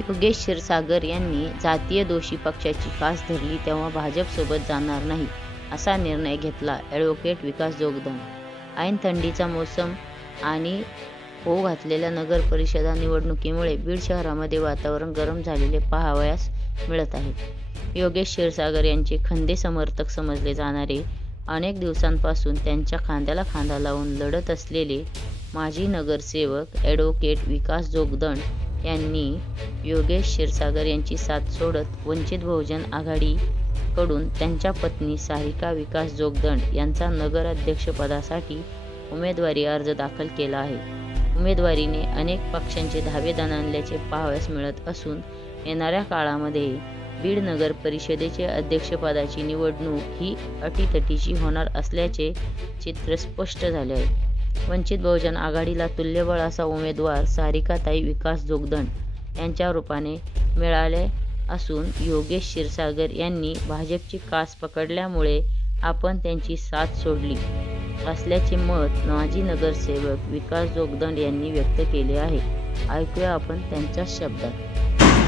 योगेश क्षीरसागर यांनी जातीय दोषी पक्षाची कास धरली तेव्हा भाजपसोबत जाणार नाही असा निर्णय घेतला. ॲडव्होकेट विकास जोगदंड. ऐन थंडीचा मोसम आणि होऊ घातलेल्या नगर परिषदा निवडणुकीमुळे बीड शहरामध्ये वातावरण गरम झालेले पाहावयास मिळत आहे. योगेश क्षीरसागर यांचे खंदे समर्थक समजले जाणारे, अनेक दिवसांपासून त्यांच्या खांद्याला खांदा लावून लढत असलेले माजी नगरसेवक ॲडव्होकेट विकास जोगदंड यांनी योगेश क्षीरसागर यांची साथ सोडत वंचित बहुजन आघाडीकडून त्यांच्या पत्नी सारिका विकास जोगदंड यांचा नगराध्यक्षपदासाठी उमेदवारी अर्ज दाखल केला आहे. उमेदवारीने अनेक पक्षांचे धावे दणाणल्याचे पाहावयास मिळत असून येणाऱ्या काळामध्ये बीड नगर परिषदेचे अध्यक्षपदाची निवडणूक ही अटीतटीची होणार असल्याचे चित्र स्पष्ट झाले आहे. वंचित बहुजन आघाडीला तुल्यबळ असा उमेदवार सारिकाताई विकास जोगदंड यांच्या रूपाने मिळाले असून योगेश क्षीरसागर यांनी भाजपची कास पकडल्यामुळे आपण त्यांची साथ सोडली असल्याचे मत माजी नगरसेवक विकास जोगदंड यांनी व्यक्त केले आहे. ऐकूया आपण त्यांच्या शब्दात.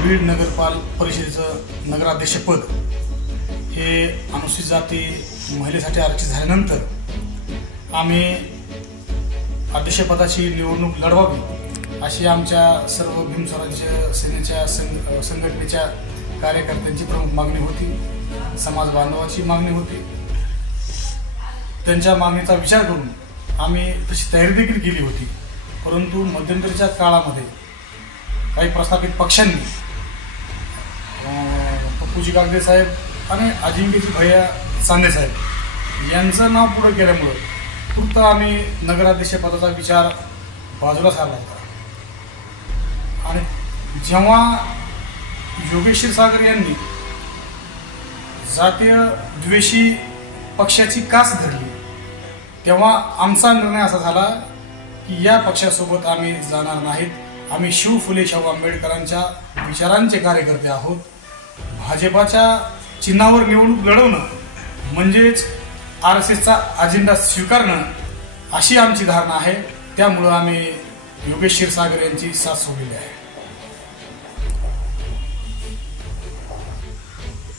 बीड नगर परिषदेचं नगराध्यक्षपद हे अनुसूचित जाती महिलेसाठी आरक्षित झाल्यानंतर आम्ही अध्यक्षपदाची निवडणूक लढवावी अशी आमच्या सर्व भीम स्वराज्य सेनेच्या संघटनेच्या कार्यकर्त्यांची प्रमुख मागणी होती. समाज बांधवाची मागणी होती. त्यांच्या मागणीचा विचार करून आम्ही तशी तयारी देखील केली होती. परंतु मध्यंतरीच्या काळामध्ये काही प्रस्थापित पक्षांनी पप्पूजी कागदे साहेब आणि अजिंक्यजी भैया चांदे साहेब यांचं नाव पुढे केल्यामुळं फक्त आम्ही नगराध्यक्षपदाचा विचार बाजूला सारला होता. आणि जेव्हा योगेश क्षीरसागर यांनी जातीय द्वेषी पक्षाची कास धरली तेव्हा आमचा निर्णय असा झाला की या पक्षासोबत आम्ही जाणार नाहीत. आम्ही शिव फुले शाहू आंबेडकरांच्या विचारांचे कार्यकर्ते आहोत. भाजपाच्या चिन्हावर निवडणूक लढवणं म्हणजेच RSSचा अजेंडा स्वीकारणं अशी आमची धारणा आहे. त्यामुळं आम्ही योगेश क्षीरसागर यांची साथ सोडलेली आहे.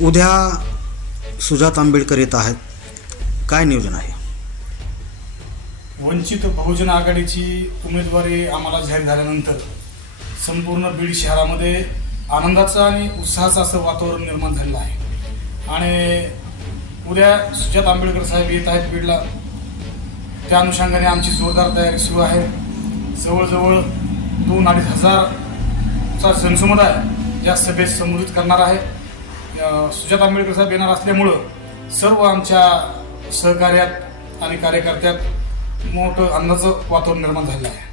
उद्या सुजात आंबेडकर येत आहेत, काय नियोजन आहे? वंचित बहुजन आघाडीची उमेदवारी आम्हाला जाहीर झाल्यानंतर संपूर्ण बीड शहरामध्ये आनंदाचं आणि उत्साहाचं असं वातावरण निर्माण झालेलं आहे. आणि उद्या सुजात आंबेडकर साहेब येत आहेत बीडला. त्या अनुषंगाने आमची जोरदार तयारी सुरू आहे. जवळजवळ 2-2.5 हजारचा जनसमुदाय या सभेत संबोधित करणार आहे. सुजात आंबेडकर साहेब येणार असल्यामुळं सर्व आमच्या सहकार्यात आणि कार्यकर्त्यात मोठं आनंदाचं वातावरण निर्माण झालेलं आहे.